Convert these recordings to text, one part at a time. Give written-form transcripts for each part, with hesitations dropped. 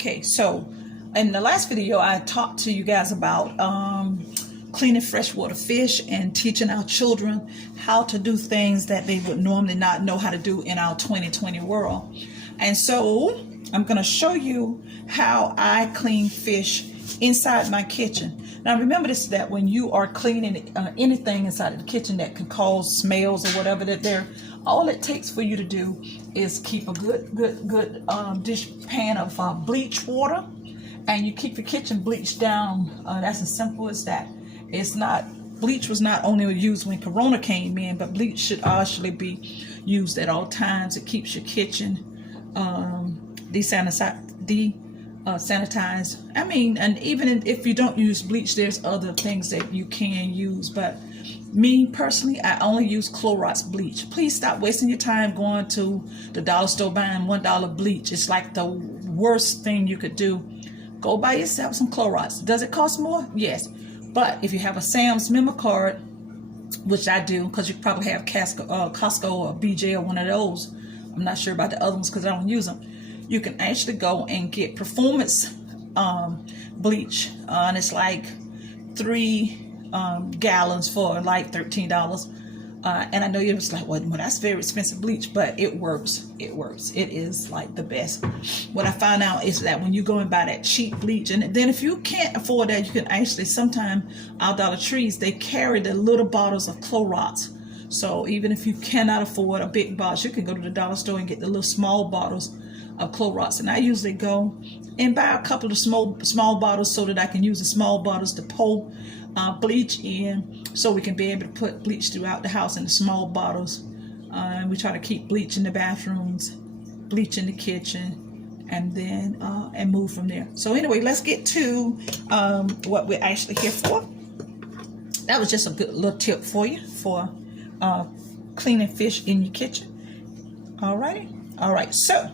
Okay, so in the last video, I talked to you guys about cleaning freshwater fish and teaching our children how to do things that they would normally not know how to do in our 2020 world. And so I'm going to show you how I clean fish inside my kitchen. Now remember this, that when you are cleaning anything inside of the kitchen that can cause smells or whatever, that there, all it takes for you to do is keep a good dish pan of bleach water, and you keep your kitchen bleached down. That's as simple as that. It's not, bleach was not only used when Corona came in, but bleach should actually be used at all times. It keeps your kitchen sanitized. I mean, and even if you don't use bleach, there's other things that you can use. But me personally, I only use Clorox bleach. Please stop wasting your time going to the dollar store buying $1 bleach. It's like the worst thing you could do. Go buy yourself some Clorox. Does it cost more? Yes. But if you have a Sam's member card, which I do, because you probably have Costco or BJ or one of those. I'm not sure about the other ones because I don't use them. You can actually go and get performance bleach, and it's like 3 gallons for like $13. And I know you're just like, well, that's very expensive bleach, but it works. It works. It is like the best. What I found out is that when you go and buy that cheap bleach, and then if you can't afford that, you can actually, sometimes our Dollar Trees, they carry the little bottles of Clorox. So even if you cannot afford a big box, you can go to the dollar store and get the little small bottles of Clorox. And I usually go and buy a couple of small bottles so that I can use the small bottles to pour bleach in, so we can be able to put bleach throughout the house in the small bottles. And we try to keep bleach in the bathrooms, bleach in the kitchen, and then and move from there. So anyway, let's get to what we're actually here for. That was just a good little tip for you for cleaning fish in your kitchen. Alrighty. All right, so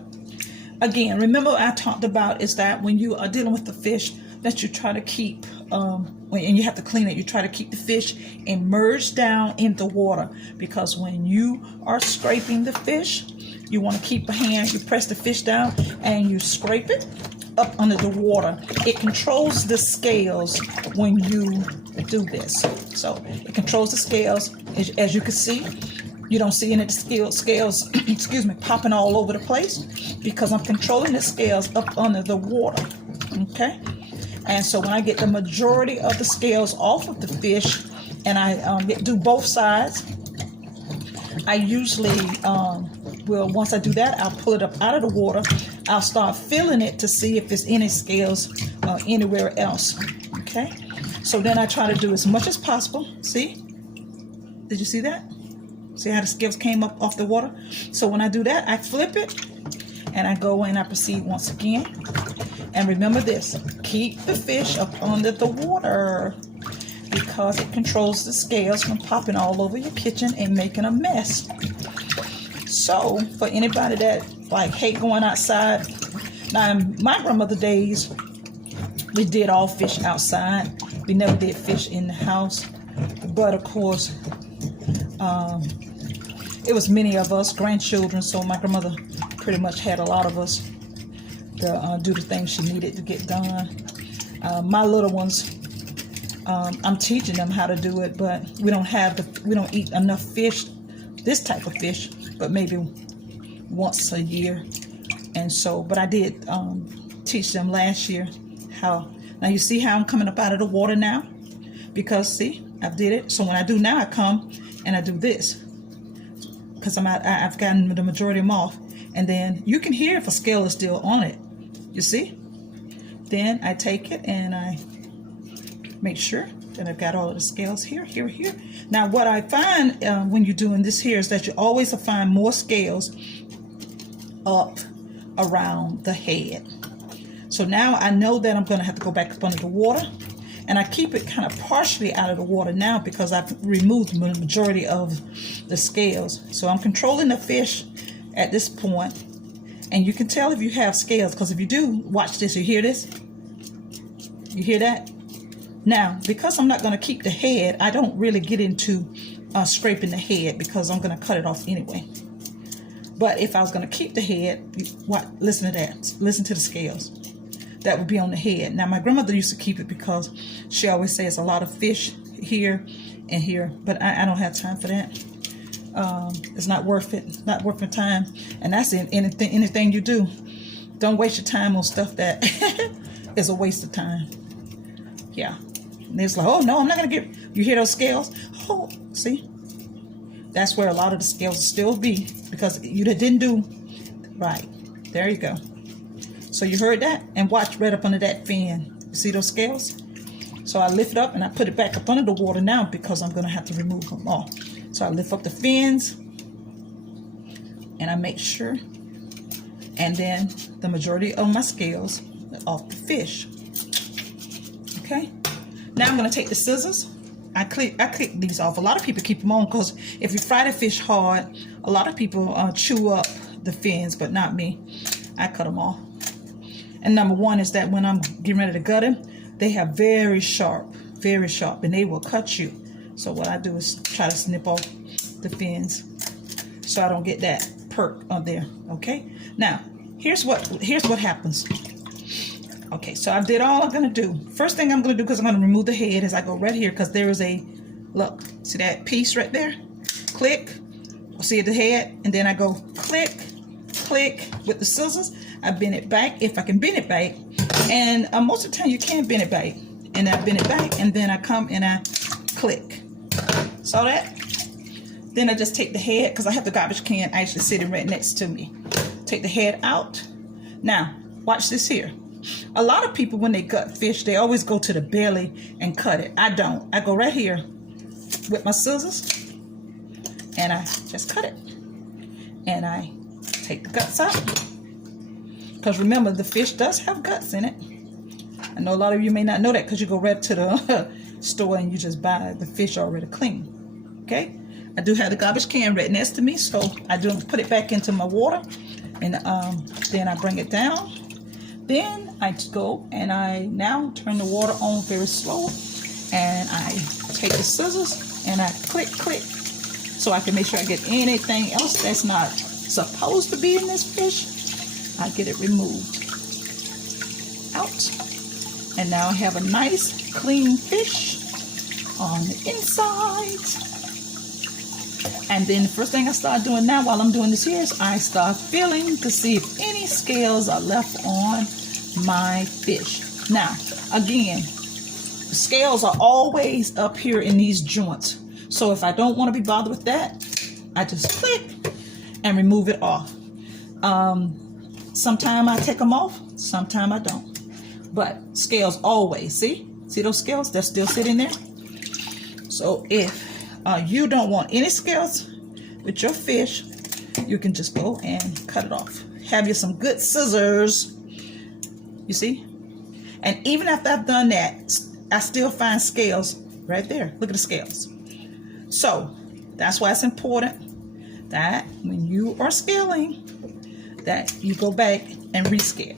again, remember I talked about is that when you are dealing with the fish, that you try to keep and you have to clean it, you try to keep the fish immersed down in the water, because when you are scraping the fish, you want to keep a hand, you press the fish down and you scrape it up under the water. It controls the scales when you do this. So it controls the scales. As you can see, you don't see any scales excuse me, popping all over the place, because I'm controlling the scales up under the water. Okay, and so when I get the majority of the scales off of the fish, and I do both sides, I usually will, once I do that, I'll pull it up out of the water. I'll start feeling it to see if there's any scales anywhere else. Okay, so then I try to do as much as possible. See, did you see that? See how the scales came up off the water? So when I do that, I flip it and I go and I proceed once again. And remember this, keep the fish up under the water, because it controls the scales from popping all over your kitchen and making a mess. So for anybody that like hate going outside, now in my grandmother days, we did all fish outside. We never did fish in the house. But of course, it was many of us grandchildren, so my grandmother pretty much had a lot of us to do the things she needed to get done. My little ones, I'm teaching them how to do it, but we don't eat enough fish, this type of fish, but maybe once a year. And so, but I did teach them last year how. Now you see how I'm coming up out of the water now, because see, I did it. So when I do now, I come and I do this, because I've gotten the majority of them off. And then you can hear if a scale is still on it. You see? Then I take it and I make sure that I've got all of the scales here. Now what I find when you're doing this here is that you always find more scales up around the head. So now I know that I'm going to have to go back up under the water. And I keep it kind of partially out of the water now, because I've removed the majority of the scales. So I'm controlling the fish at this point. And you can tell if you have scales, because if you do, watch this, you hear this? You hear that? Now, because I'm not going to keep the head, I don't really get into scraping the head, because I'm going to cut it off anyway. But if I was going to keep the head, listen to that. Listen to the scales. that would be on the head. Now my grandmother used to keep it because she always says a lot of fish here and here, but I don't have time for that. It's not worth it, not worth my time. And that's in anything you do. Don't waste your time on stuff that is a waste of time. Yeah. And it's like, oh no, I'm not gonna get, you hear those scales? Oh, see? That's where a lot of the scales still be, because you didn't do right. There you go. So you heard that? And watch right up under that fin. You see those scales? So I lift it up and I put it back up under the water now because I'm gonna have to remove them all. So I lift up the fins and I make sure, and then the majority of my scales off the fish. Okay. Now I'm gonna take the scissors. I click these off. A lot of people keep them on because if you fry the fish hard, a lot of people chew up the fins, but not me. I cut them off. And number one is that when I'm getting ready to gut them, they have very sharp, and they will cut you. So what I do is try to snip off the fins so I don't get that perk on there. Okay. Now here's what happens. Okay, so I did all I'm gonna do. First thing I'm gonna do, because I'm gonna remove the head, is I go right here, because there is a, look, see that piece right there? Click, see the head, and then I go click, click with the scissors. I bend it back, if I can bend it back, and most of the time you can't bend it back. And I bend it back, and then I come and I click. Saw that? Then I just take the head, because I have the garbage can actually sitting right next to me. Take the head out. Now, watch this here. A lot of people, when they gut fish, they always go to the belly and cut it. I don't. I go right here with my scissors and I just cut it. And I take the guts out. Because remember, the fish does have guts in it. I know a lot of you may not know that because you go right to the store and you just buy the fish already clean. Okay? I do have the garbage can right next to me, so I do put it back into my water, and then I bring it down. Then I go and I now turn the water on very slow, and I take the scissors and I click, click, so I can make sure I get anything else that's not supposed to be in this fish. I get it removed out. And now I have a nice clean fish on the inside. And then the first thing I start doing now while I'm doing this here is I start feeling to see if any scales are left on my fish. Now, again, the scales are always up here in these joints. So if I don't want to be bothered with that, I just click and remove it off. Sometimes I take them off, sometimes I don't. But scales always, see those scales? They're still sitting there. So if you don't want any scales with your fish, you can just go and cut it off. Have you some good scissors, you see? And even after I've done that, I still find scales right there. Look at the scales. So that's why it's important that when you are scaling, that you go back and rescale.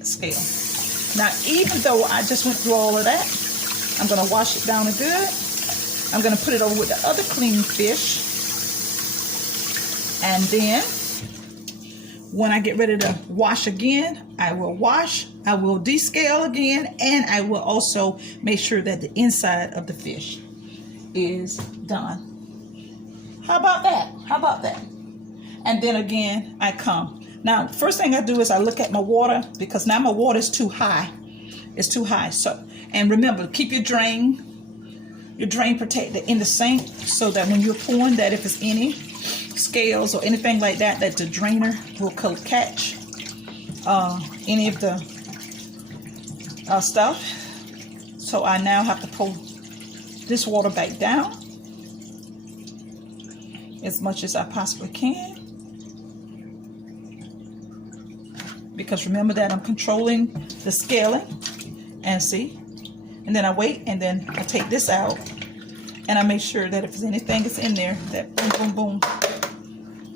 Now, even though I just went through all of that, I'm gonna wash it down good. I'm gonna put it over with the other clean fish. And then when I get ready to wash again, I will wash, I will descale again, and I will also make sure that the inside of the fish is done. How about that? How about that? And then again, I come. Now, first thing I do is I look at my water, because now my water is too high. It's too high. So, and remember, keep your drain protected in the sink, so that when you're pouring, that if it's any scales or anything like that, that the drainer will catch any of the stuff. So I now have to pull this water back down as much as I possibly can, because remember that I'm controlling the scaling. And see, and then I wait, and then I take this out, and I make sure that if there's anything that's in there, that boom, boom, boom,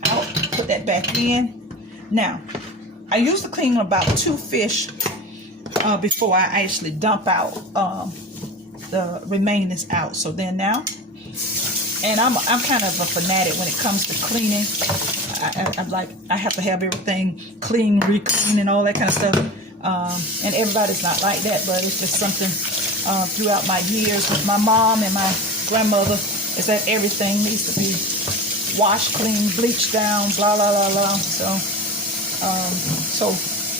out, put that back in. Now, I usually clean about 2 fish before I actually dump out the remainings out. So then now, and I'm kind of a fanatic when it comes to cleaning. I'm like, I have to have everything clean, re-clean, and all that kind of stuff. And everybody's not like that, but it's just something throughout my years with my mom and my grandmother, is that everything needs to be washed, clean, bleached down, blah, blah, blah, blah. So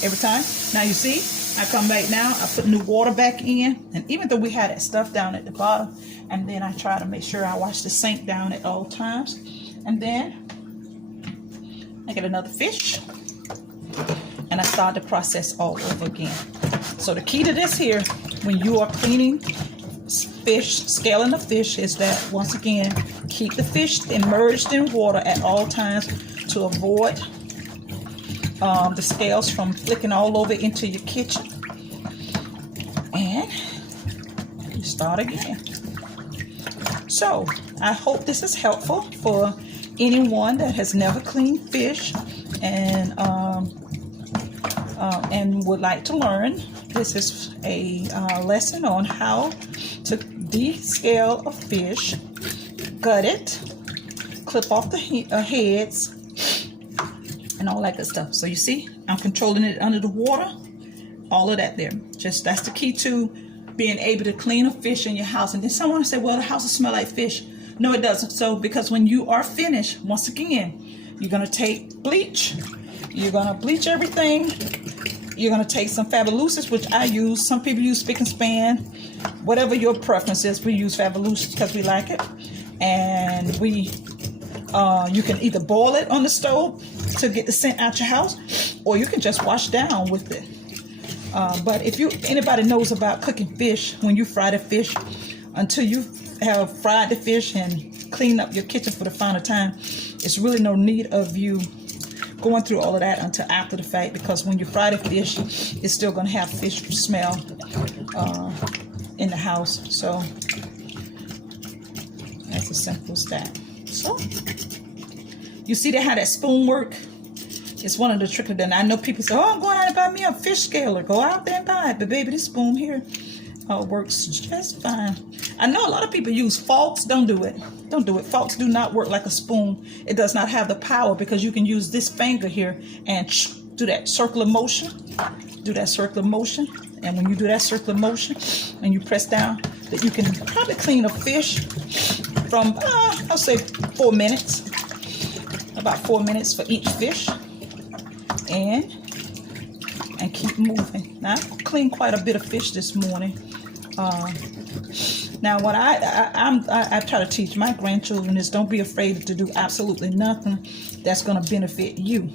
every time. Now you see, I come back now, I put new water back in, and even though we had that stuff down at the bottom, and then I try to make sure I wash the sink down at all times. And then I get another fish, and I start the process all over again. So the key to this here, when you are cleaning fish, scaling the fish, is that, once again, keep the fish immersed in water at all times to avoid the scales from flicking all over into your kitchen. And you start again. So I hope this is helpful for anyone that has never cleaned fish and would like to learn. This is a lesson on how to descale a fish, gut it, clip off the heads, and all that good stuff. So you see, I'm controlling it under the water, all of that there. Just, that's the key to being able to clean a fish in your house. And then someone will say, well, the house will smell like fish. No, it doesn't. So because when you are finished, once again, you're going to take bleach, you're going to bleach everything, you're going to take some Fabulosis, which I use. Some people use Spick and Span. Whatever your preference is, we use Fabulosis because we like it. And you can either boil it on the stove to get the scent out your house, or you can just wash down with it. But if anybody knows about cooking fish, when you fry the fish, until you have fried the fish and cleaned up your kitchen for the final time, it's really no need of you going through all of that until after the fact, because when you fry the fish, it's still going to have fish smell in the house. So that's as simple as that. So you see how that spoon work? It's one of the tricks. Then I know people say, oh, I'm going out and buy me a fish scaler. Go out there and buy it. But baby, this spoon here works just fine. I know a lot of people use forks. Don't do it. Don't do it. Forks do not work like a spoon. It does not have the power, because you can use this finger here and do that circular motion. Do that circular motion. And when you do that circular motion and you press down, that you can probably clean a fish from, I'll say 4 minutes. About 4 minutes for each fish. And keep moving. Now, I cleaned quite a bit of fish this morning. Now, what I try to teach my grandchildren is, don't be afraid to do absolutely nothing that's going to benefit you.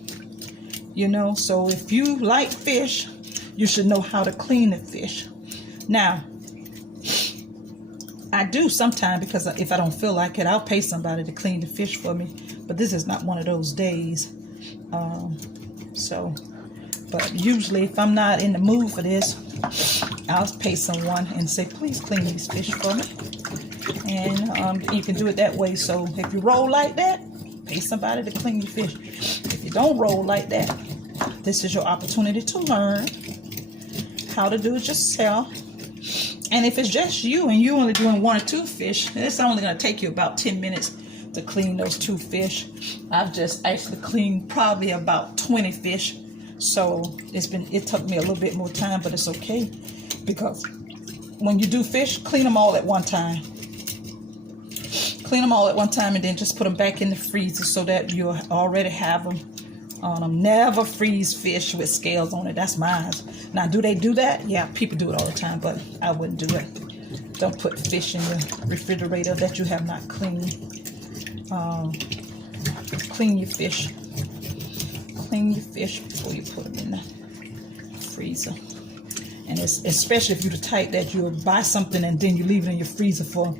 You know, so if you like fish, you should know how to clean the fish. Now, I do sometimes, because if I don't feel like it, I'll pay somebody to clean the fish for me. But this is not one of those days. But usually if I'm not in the mood for this, I'll pay someone and say, please clean these fish for me. And you can do it that way. So if you roll like that, pay somebody to clean your fish. If you don't roll like that, this is your opportunity to learn how to do it yourself. And if it's just you and you're only doing 1 or 2 fish, it's only going to take you about 10 minutes to clean those 2 fish. I've just actually cleaned probably about 20 fish. So it took me a little bit more time, but it's okay, because when you do fish, clean them all at one time. Clean them all at one time, and then just put them back in the freezer so that you already have them on them. Never freeze fish with scales on it. That's mine. Now, do they do that? Yeah, people do it all the time, but I wouldn't do it. Don't put fish in your refrigerator that you have not cleaned. Clean your fish. Clean your fish before you put them in the freezer. And it's, especially if you're the type that you'll buy something and then you leave it in your freezer for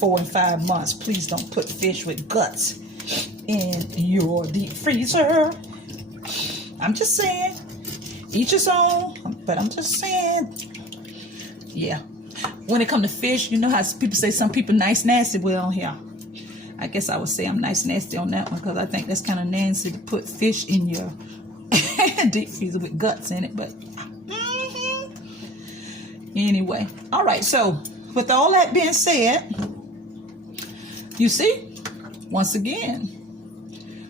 4 and 5 months. Please don't put fish with guts in your deep freezer. I'm just saying, each his own, but I'm just saying, yeah. When it comes to fish, you know how people say some people nice nasty. Well, yeah, I guess I would say I'm nice nasty on that one, because I think that's kind of nasty to put fish in your deep freezer with guts in it. But anyway, all right. So with all that being said, you see, once again,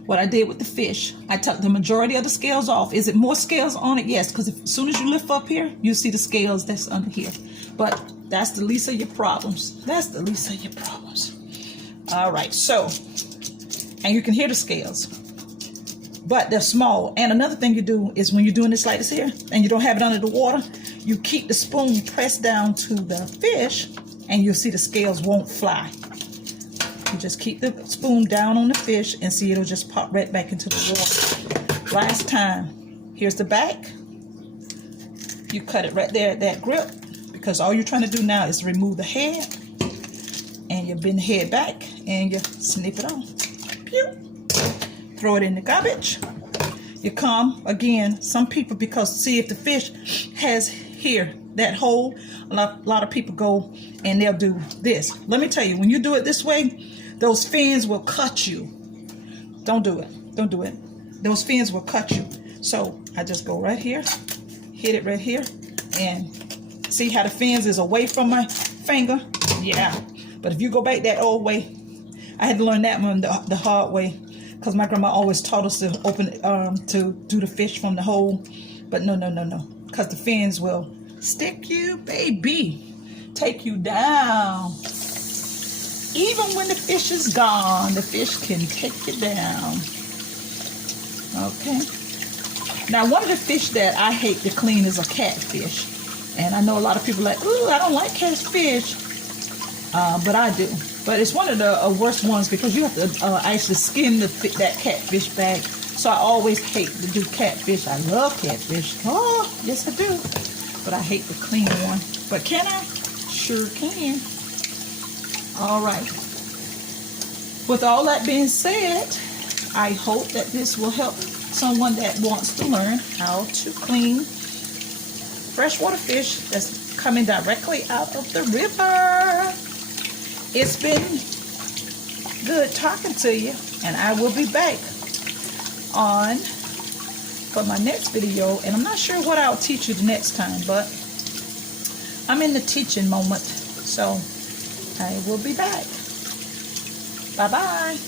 what I did with the fish. I took the majority of the scales off. Is it more scales on it? Yes, because as soon as you lift up here, you see the scales that's under here. But that's the least of your problems. That's the least of your problems. All right, so, and you can hear the scales, but they're small. And another thing you do is when you're doing this like this here, and you don't have it under the water, you keep the spoon pressed down to the fish, and you'll see the scales won't fly. You just keep the spoon down on the fish and see it'll just pop right back into the water. Last time, here's the back. You cut it right there at that grip, because all you're trying to do now is remove the head, and you bend the head back and you snip it off. Pew. Throw it in the garbage. You come again, some people, because see if the fish has here that hole, a lot of people go and they'll do this. Let me tell you, when you do it this way, those fins will cut you. Don't do it. Don't do it. Those fins will cut you. So I just go right here, hit it right here, and see how the fins is away from my finger? Yeah. But if you go back that old way, I had to learn that one the hard way, because my grandma always taught us to open to do the fish from the hole. But no, because the fins will stick you, baby, take you down. Even when the fish is gone, the fish can take you down. Okay. Now, one of the fish that I hate to clean is a catfish. And I know a lot of people are like, ooh, I don't like catfish. But I do. But it's one of the worst ones, because you have to actually skin that catfish back. So I always hate to do catfish. I love catfish. Oh, yes I do. But I hate the clean one. But can I? Sure can. All right. With all that being said, I hope that this will help someone that wants to learn how to clean freshwater fish that's coming directly out of the river. It's been good talking to you, and I will be back for my next video, and I'm not sure what I'll teach you the next time, but I'm in the teaching moment, so I will be back. Bye-bye.